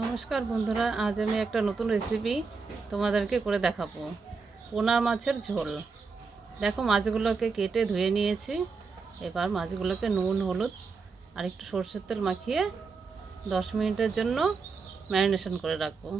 নমস্কার বন্ধুরা, আজ আমি একটা নতুন রেসিপি তোমাদেরকে করে দেখাবো। পোনা মাছের ঝোল। দেখো, মাছগুলোকে কেটে ধুয়ে নিয়েছি। এবার মাছগুলোকে নুন, হলুদ আর একটু সরষের তেল মাখিয়ে 10 মিনিটের জন্য ম্যারিনেশন করে রাখবো।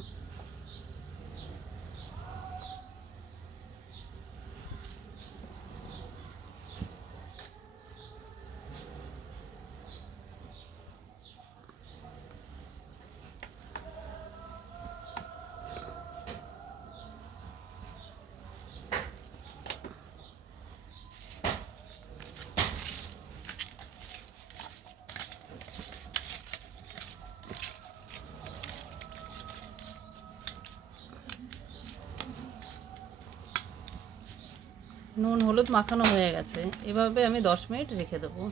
নুন হলুদ মাখানো হয়ে গেছে। এভাবে আমি 10 মিনিট রেখে দেবো।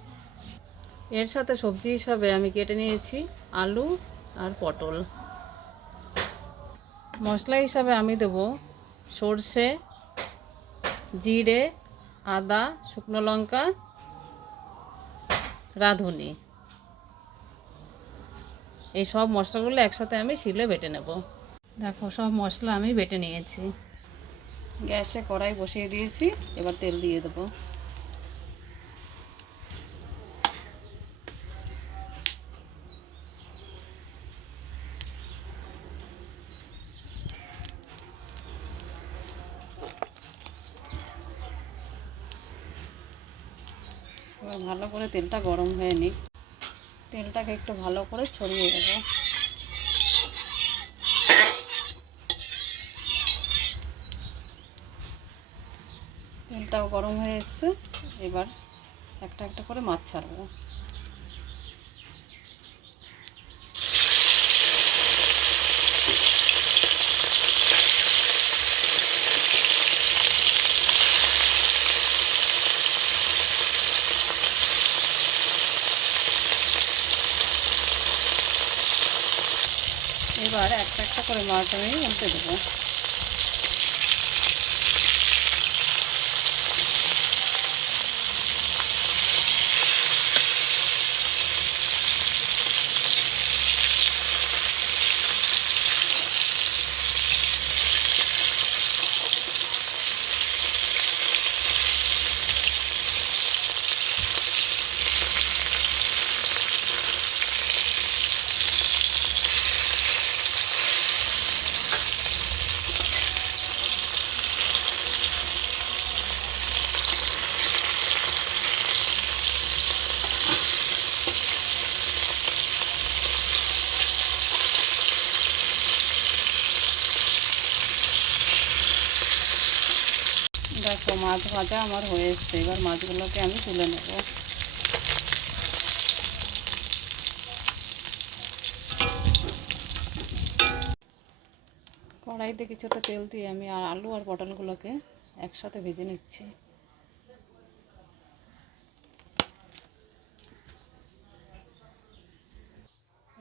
এর সাথে সবজি হিসাবে আমি কেটে নিয়েছি আলু আর পটল। মশলা হিসাবে আমি দেবো সর্ষে, জিরে, আদা, শুকনো লঙ্কা, রাঁধুনি। এই সব মশলাগুলো একসাথে আমি শিলে বেটে নেব। দেখো, সব মশলা আমি বেটে নিয়েছি। গ্যাসে কড়াই বসিয়ে দিয়েছি। এবার তেল দিয়ে দেবো। এবার ভালো করে তেলটা গরম হয়ে নিক। তেলটাকে একটু ভালো করে ছড়িয়ে দেবো। তেলটাও গরম হয়ে এসছে। এবার একটা একটা করে মাছ ছাড়বো। এবার একটা একটা করে মাছ আমি উল্টে দেবো। দেখো, মাছ ভাজা আমার হয়ে এসছে। এবার মাছগুলোকে আমি তুলে নেব। কড়াইতে কিছুটা তেল দিয়ে আমি আলু আর পটলগুলোকে একসাথে ভেজে নিচ্ছি।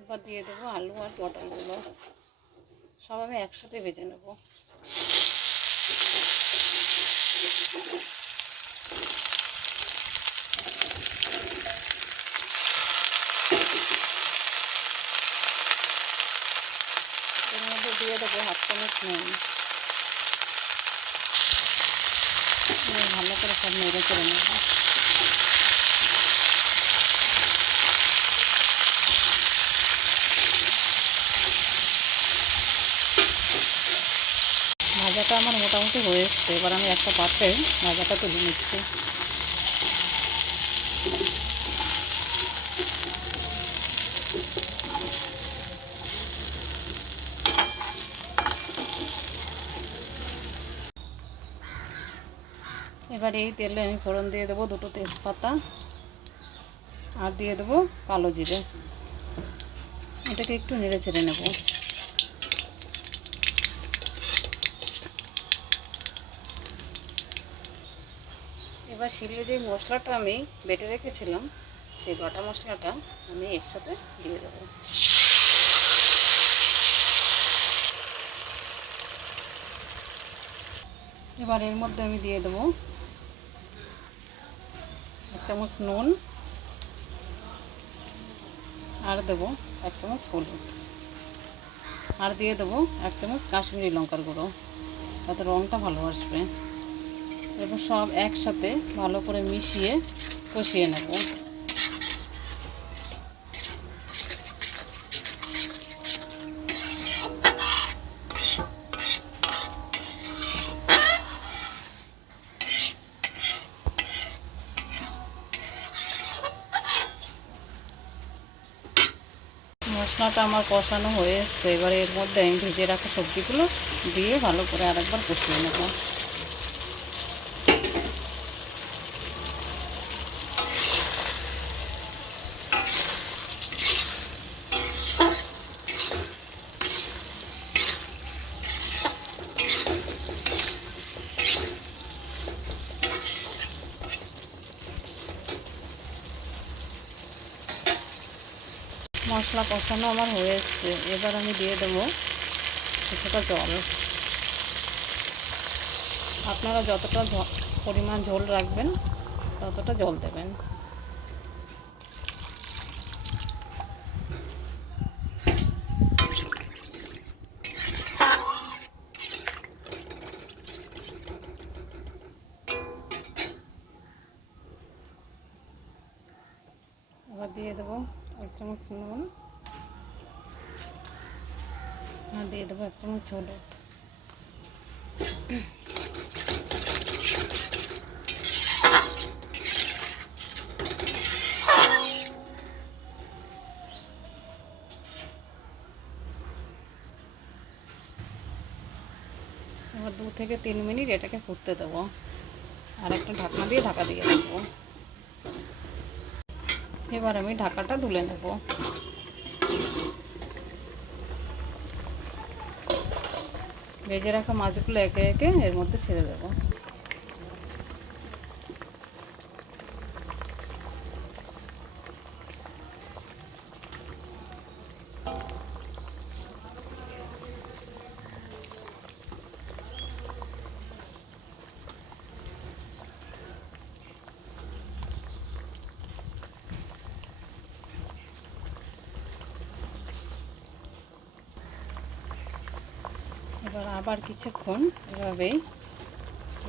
এবার দিয়ে দেবো আলু আর পটলগুলো। সব আমি একসাথে ভেজে নেব। এর মধ্যে দিয়ে দেবো 1/2 চামচ নুন। ভালো করে সব নেড়ে করে নেব। ভাজাটা আমার মোটামুটি হয়ে এসছে। এবার আমি একটা পাত্রে ভাজাটা তুলে নিচ্ছি। এবার এই তেলে আমি ফোড়ন দিয়ে দেবো 2টো তেজপাতা আর দিয়ে দেবো কালো জিরে। এটাকে একটু নেড়ে চেড়ে নেব। এবার শিলে যে মশলাটা আমি বেটে রেখেছিলাম, সেই বাটা মশলাটা আমি এর সাথে দিয়ে দেবো। এবার এর মধ্যে আমি দিয়ে দেবো 1 চামচ নুন আর দেবো 1 চামচ হলুদ। আর দিয়ে দেবো 1 চামচ কাশ্মীরি লঙ্কার গুঁড়ো, তাতে রঙটা ভালো আসবে। এবার সব একসাথে ভালো করে মিশিয়ে কষিয়ে নেব। মশলাটা আমার কষানো হয়ে এসছে, এবার এর মধ্যে আমি ভেজে রাখা সবজিগুলো দিয়ে ভালো করে আরেকবার কষিয়ে নেব। মশলা কষানো আমার হয়ে এসছে, এবার আমি দিয়ে দেবো কিছুটা জল। আপনারা যতটা পরিমাণ ঝোল রাখবেন ততটা জল দেবেন। এবার দিয়ে দেবো 1 চামচ নুন, আর দিয়ে দেবো 1 চামচ হলুদ। এবার 2 থেকে 3 মিনিট এটাকে ফুটতে দেবো, আর একটা ঢাকনা দিয়ে ঢাকা দিয়ে দেবো। এবার আমি ঢাকাটা তুলে নেব। ভেজে রাখা মাছগুলো একে একে এর মধ্যে ছেড়ে দেবো। এবার আবার কিছুক্ষণ এভাবেই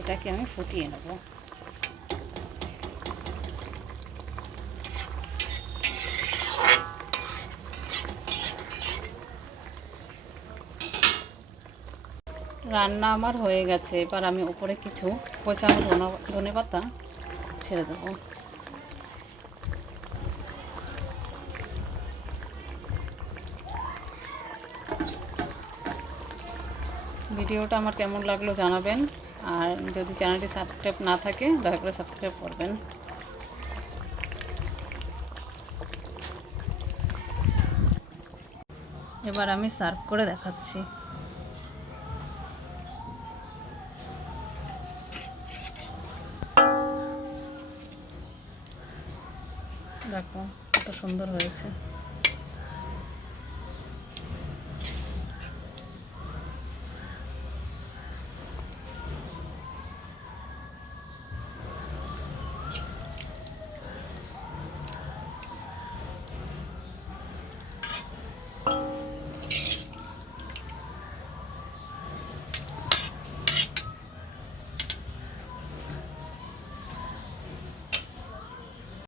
এটাকে আমি ফুটিয়ে নেব। রান্না আমার হয়ে গেছে, এবার আমি উপরে কিছু কোচানো ধনেপাতা ছেড়ে দেবো। ভিডিওটা আমার কেমন লাগলো জানাবেন, আর যদি চ্যানেলটি সাবস্ক্রাইব না থাকে দয়া করে সাবস্ক্রাইব করবেন। এবার আমি সার্ভ করে দেখাচ্ছি। দেখো কত সুন্দর হয়েছে।